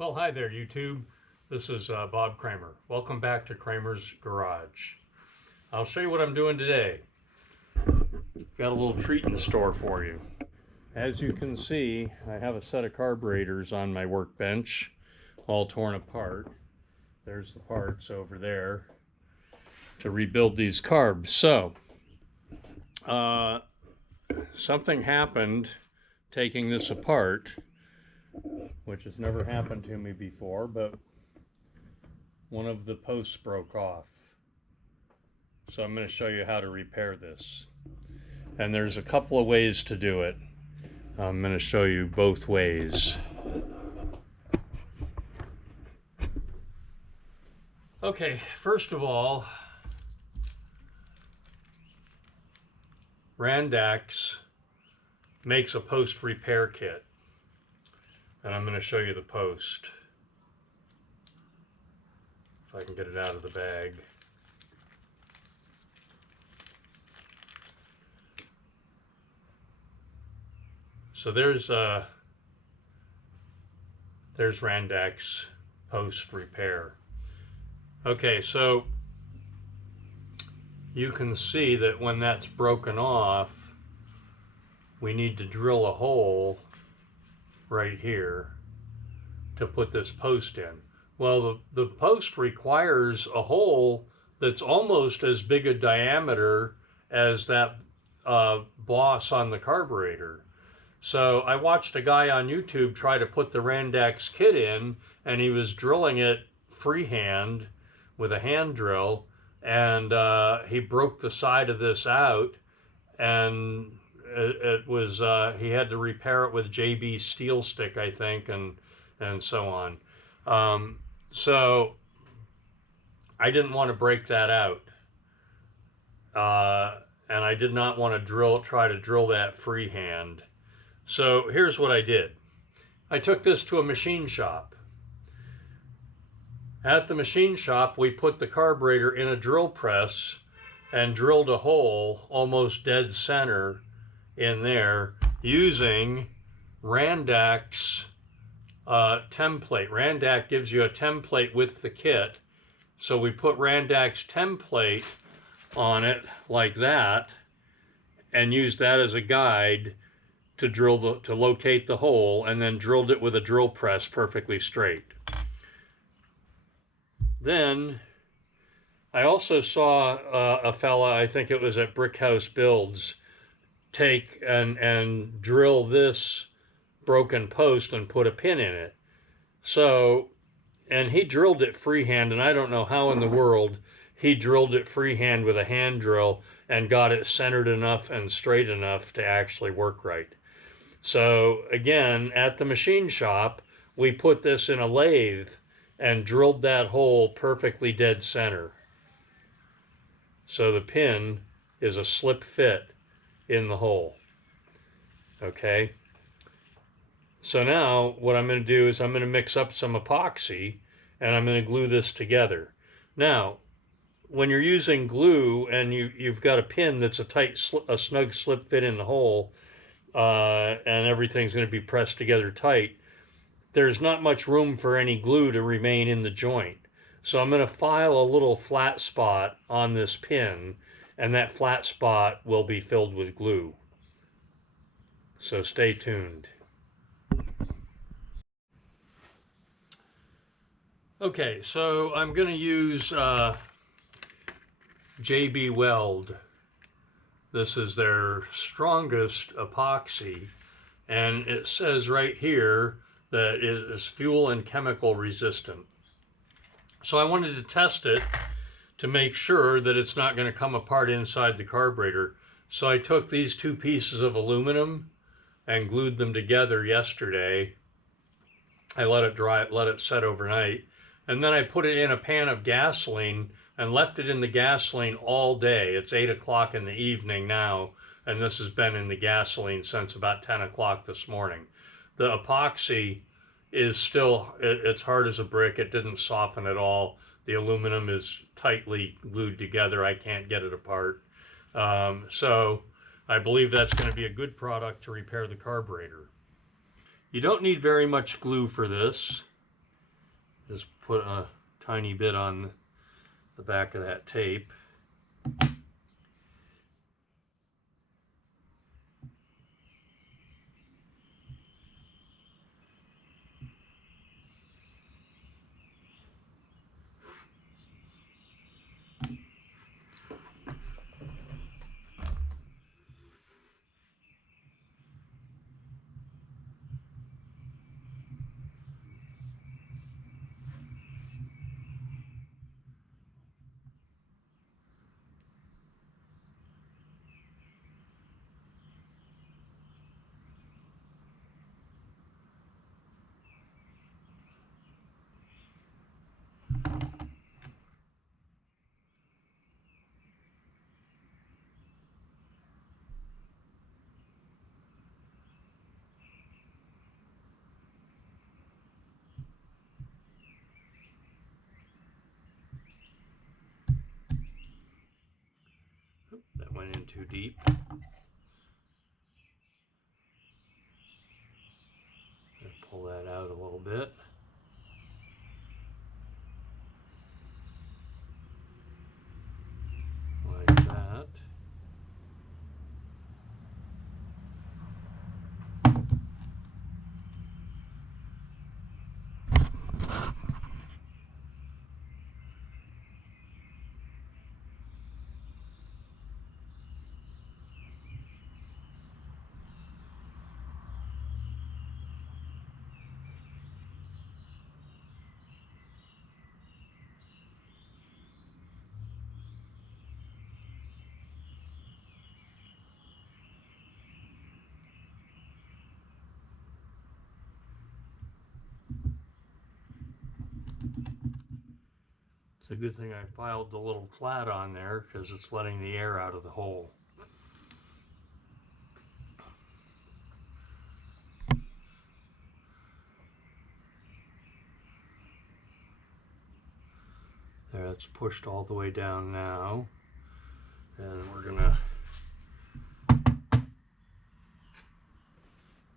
Well, hi there, YouTube. This is Bob Kramer. Welcome back to Kramer's Garage. I'll show you what I'm doing today. Got a little treat in store for you. As you can see, I have a set of carburetors on my workbench, all torn apart. There's the parts over there to rebuild these carbs. So, something happened taking this apart, which has never happened to me before, but one of the posts broke off. So I'm going to show you how to repair this. And there's a couple of ways to do it. I'm going to show you both ways. Okay, first of all, Randax makes a post repair kit. And I'm going to show you the post. If I can get it out of the bag. So there's Randax post repair. Okay, so you can see that when that's broken off, we need to drill a hole right here to put this post in. Well, the post requires a hole that's almost as big a diameter as that boss on the carburetor. So I watched a guy on YouTube try to put the Randax kit in, and he was drilling it freehand with a hand drill, and he broke the side of this out, and it was he had to repair it with JB steel stick, I think, and so on. So I didn't want to break that out, and I did not want to try to drill that freehand. So here's what I did. I took this to a machine shop. At the machine shop, we put the carburetor in a drill press and drilled a hole almost dead center in there using Randax template. Randax gives you a template with the kit. So we put Randax template on it like that and used that as a guide to locate the hole, and then drilled it with a drill press perfectly straight. Then I also saw a fella, I think it was at Brick House Builds, take and drill this broken post and put a pin in it. So, and he drilled it freehand, and I don't know how in the world he drilled it freehand with a hand drill and got it centered enough and straight enough to actually work right. So again, at the machine shop, we put this in a lathe and drilled that hole perfectly dead center. So the pin is a slip fit in the hole. Okay. So now what I'm going to do is I'm going to mix up some epoxy and I'm going to glue this together. Now, when you're using glue and you've got a pin that's a snug slip fit in the hole, and everything's going to be pressed together tight, there's not much room for any glue to remain in the joint. So I'm going to file a little flat spot on this pin, and that flat spot will be filled with glue. So stay tuned. Okay, so I'm going to use JB Weld. This is their strongest epoxy, and it says right here that it is fuel and chemical resistant. So I wanted to test it to make sure that it's not going to come apart inside the carburetor. So I took these two pieces of aluminum and glued them together yesterday. I let it dry, let it set overnight, and then I put it in a pan of gasoline and left it in the gasoline all day. It's 8 o'clock in the evening now, and this has been in the gasoline since about 10 o'clock this morning. The epoxy is still, it's hard as a brick. It didn't soften at all. The aluminum is tightly glued together. I can't get it apart. So I believe that's going to be a good product to repair the carburetor. You don't need very much glue for this. Just put a tiny bit on the back of that tape. That went in too deep. Pull that out a little bit. Like that. It's a good thing I filed the little flat on there because it's letting the air out of the hole. There, it's pushed all the way down now. And we're gonna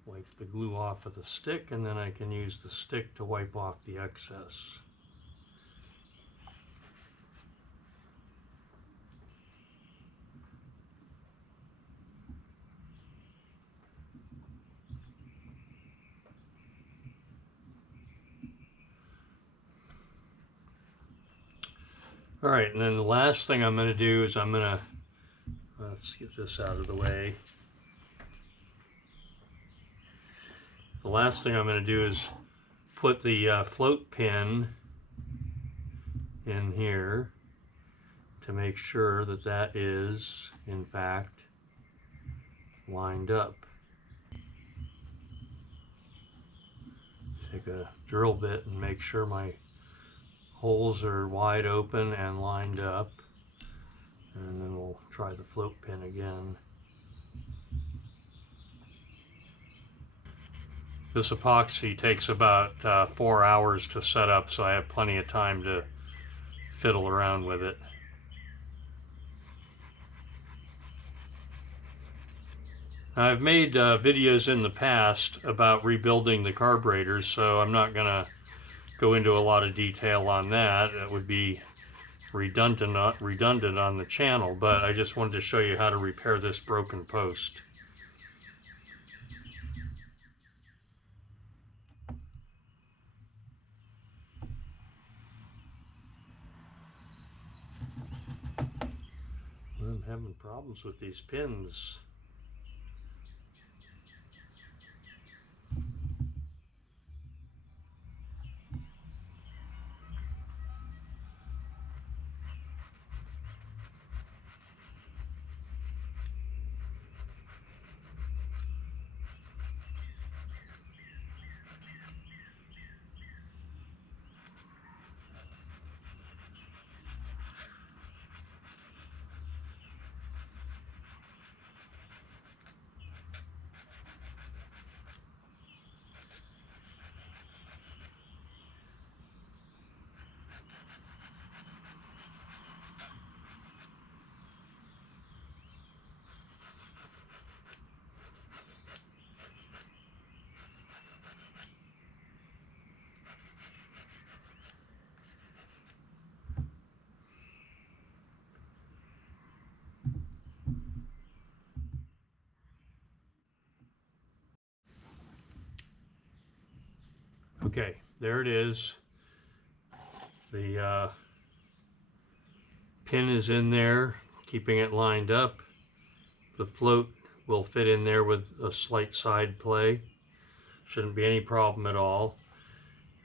wipe the glue off of the stick, and then I can use the stick to wipe off the excess. All right, and then the last thing I'm going to do is let's get this out of the way. The last thing I'm going to do is put the float pin in here to make sure that that is, in fact, lined up. Take a drill bit and make sure my holes are wide open and lined up, and then we'll try the float pin again. This epoxy takes about 4 hours to set up, so I have plenty of time to fiddle around with it. I've made videos in the past about rebuilding the carburetors, so I'm not going to go into a lot of detail on that. It would be redundant on the channel, but I just wanted to show you how to repair this broken post. I'm having problems with these pins. Okay, there it is. The pin is in there, keeping it lined up. The float will fit in there with a slight side play. Shouldn't be any problem at all.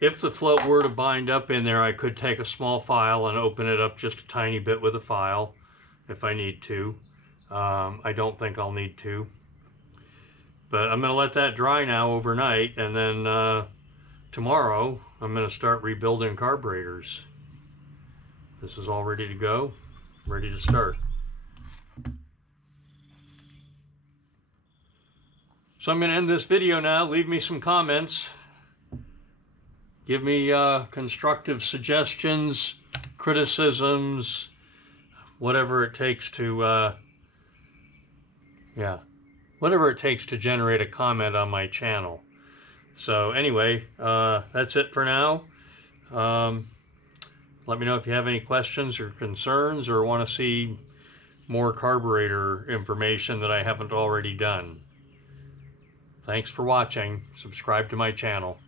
If the float were to bind up in there, I could take a small file and open it up just a tiny bit with a file if I need to. I don't think I'll need to. But I'm going to let that dry now overnight, and then tomorrow I'm going to start rebuilding carburetors. This is all ready to go, ready to start. So I'm going to end this video now. Leave me some comments. Give me constructive suggestions, criticisms, whatever it takes to, whatever it takes to generate a comment on my channel. So anyway, that's it for now. Let me know if you have any questions or concerns or want to see more carburetor information that I haven't already done. Thanks for watching. Subscribe to my channel.